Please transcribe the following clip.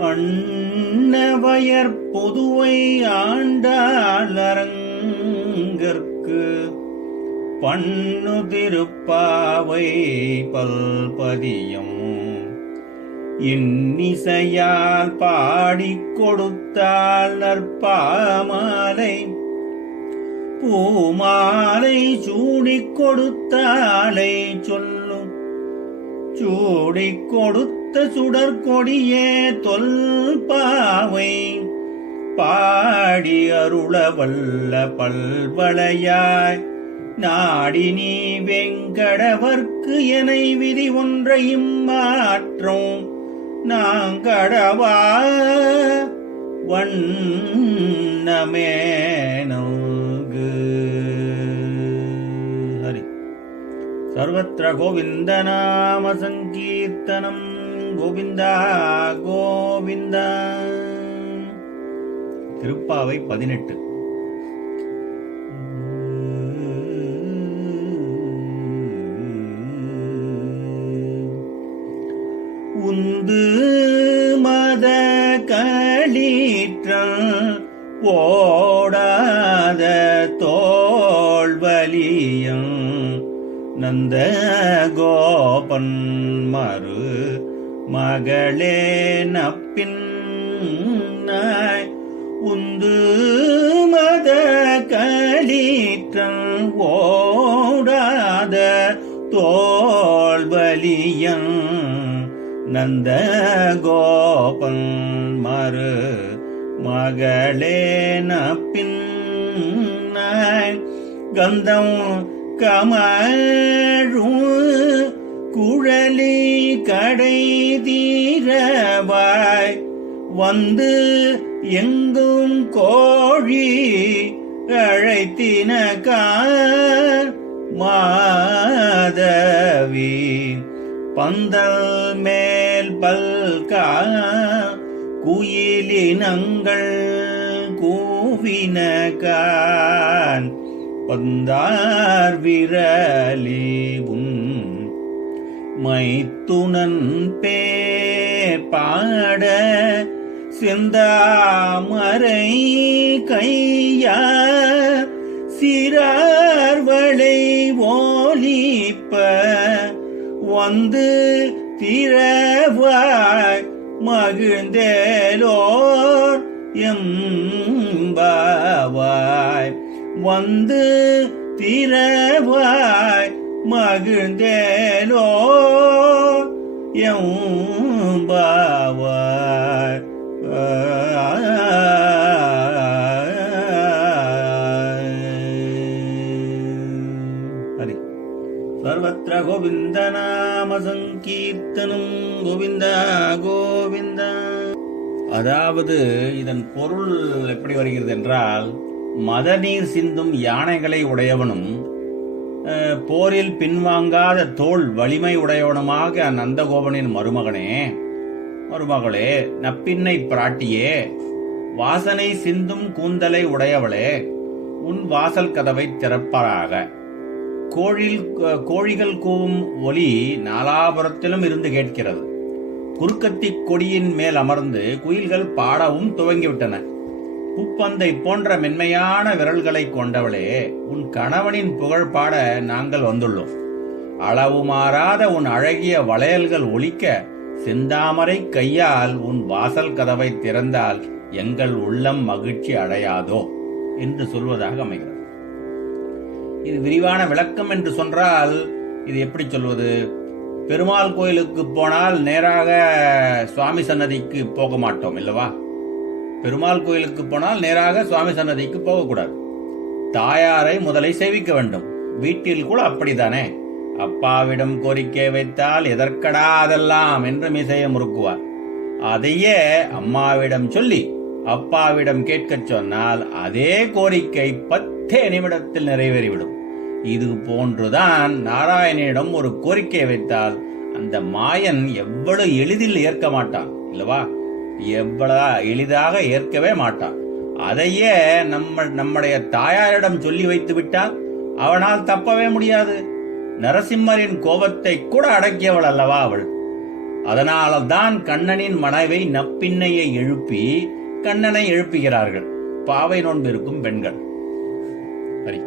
அன்னவயற் பொதுவை ஆண்டாளரங்கற்கு பண்ணு திருப்பாவை பல்பதியம். இன்னிசையால் பாடிக் கொடுத்தால் நற்பாமாலை. பூமாலை சூடிக் கொடுத்தாலை சொல்ல சூடி கொடுத்த சுடற்கொடியே தொல்பாவை பாடி அருள வல்ல பல்வளையாய். நாடி நீ வெங்கடவர்க்கு என விதி ஒன்றையும் மாற்றும் நாங்கடவா வண்ணமேனும். சர்வத்திர கோவிந்தநாம சங்கீர்த்தனம் கோவிந்தா கோவிந்தா. திருப்பாவை பதினெட்டு. உந்து மத களீற்றல் ஓடாத தோல்வலியம் நந்த கோபன் மறு மகளே நப்பின் உந்து மத களீற்றல் ஓடாத தோல்வலியம் நந்த கோபன் மறு மகளே நப்பின் கந்தம் கமழும் குழலி கடை தீரவாய் வந்து எங்கும் கோழி அழைத்தின கார் மாதவி. பந்தல் மேல் பல்கா குயிலினங்கள் கூவினகான் வந்தார் விரலி உன் மைத்துனன் பேர் பாட செந்தாமரை கையா சிறார்வளை ஓலிப்ப வந்து திரவாய் மகிழ்ந்தேலோர் எம்பாவாய். வந்து திரவாய் மகிழ்ந்தேனோ எம்பாவாய். ஹரி. சர்வத்திர கோவிந்த நாம சங்கீர்த்தனும் கோவிந்த கோவிந்தா. அதாவது இதன் பொருள் எப்படி வருகிறது என்றால் மதநீர் சிந்தும் யானைகளை உடையவனும் போரில் பின்வாங்காத தோல் வலிமை உடையவனுமாக நந்தகோபனின் மருமகனே மருமகளே நப்பின்னை பிராட்டியே வாசனை சிந்தும் கூந்தலை உடையவளே உன் வாசல் கதவை திறப்பாராக. கோழில் கோழிகள் கூவும் ஒலி நாலாபுரத்திலும் இருந்து கேட்கிறது. குறுக்கத்தி கொடியின் மேல் அமர்ந்து குயில்கள் பாடவும் துவங்கிவிட்டன. பூப்பந்தை போன்ற மென்மையான விரல்களை கொண்டவளே உன் கணவனின் புகழ் பாட நாங்கள் வந்துள்ளோம். அளவு மாறாத உன் அழகிய வளையல்கள் ஒழிக்க செந்தாமரை கையால் உன் வாசல் கதவை திறந்தால் எங்கள் உள்ளம் மகிழ்ச்சி அடையாதோ? என்று சொல்வதாக அமைகிறது. இது விரிவான விளக்கம் என்று சொன்னால் இது எப்படி சொல்வது? பெருமாள் கோயிலுக்கு போனால் நேராக சுவாமி சன்னதிக்கு போக மாட்டோம் இல்லவா? பெருமாள் கோயிலுக்கு போனால் நேராக சுவாமி சன்னதிக்கு போகக்கூடாது. தாயாரை முதலை சேவிக்க வேண்டும். வீட்டில் கூட அப்படித்தானே? அப்பாவிடம் கோரிக்கை வைத்தால் எதற்கடா அதெல்லாம் என்று மீசையை முறுக்குவார். அதையே அம்மாவிடம் சொல்லி அப்பாவிடம் கேட்கச் சொன்னால் அதே கோரிக்கை பத்தே நிமிடத்தில் நிறைவேறிவிடும். இது போன்றுதான் நாராயணனிடம் ஒரு கோரிக்கை வைத்தால் அந்த மாயன் எவ்வளவு எளிதில் ஏற்க மாட்டான் இல்லவா? எவ்வளவு எளிதாக ஏற்கவே மாட்டான். அதையே நம்ம நம்முடைய தாயாரிடம் சொல்லி வைத்து விட்டால் அவனால் தப்பவே முடியாது. நரசிம்மரின் கோபத்தை கூட அடக்கியவள் அல்லவா அவள்? அதனால்தான் கண்ணனின் மனைவை நப்பின்னையை எழுப்பி கண்ணனை எழுப்புகிறார்கள். பாவை நோன்பு இருக்கும் பெண்கள். சரி.